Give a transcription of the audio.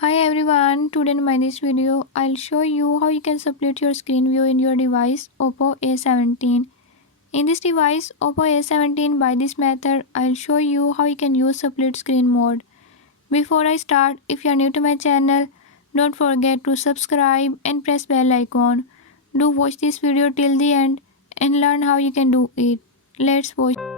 Hi everyone, today in my this video I'll show you how you can split your screen view in your device Oppo A17. In this device Oppo A17 by this method I'll show you how you can use split screen mode. Before I start, if you are new to my channel, don't forget to subscribe and press bell icon. Do watch this video till the end and learn how you can do it. Let's watch.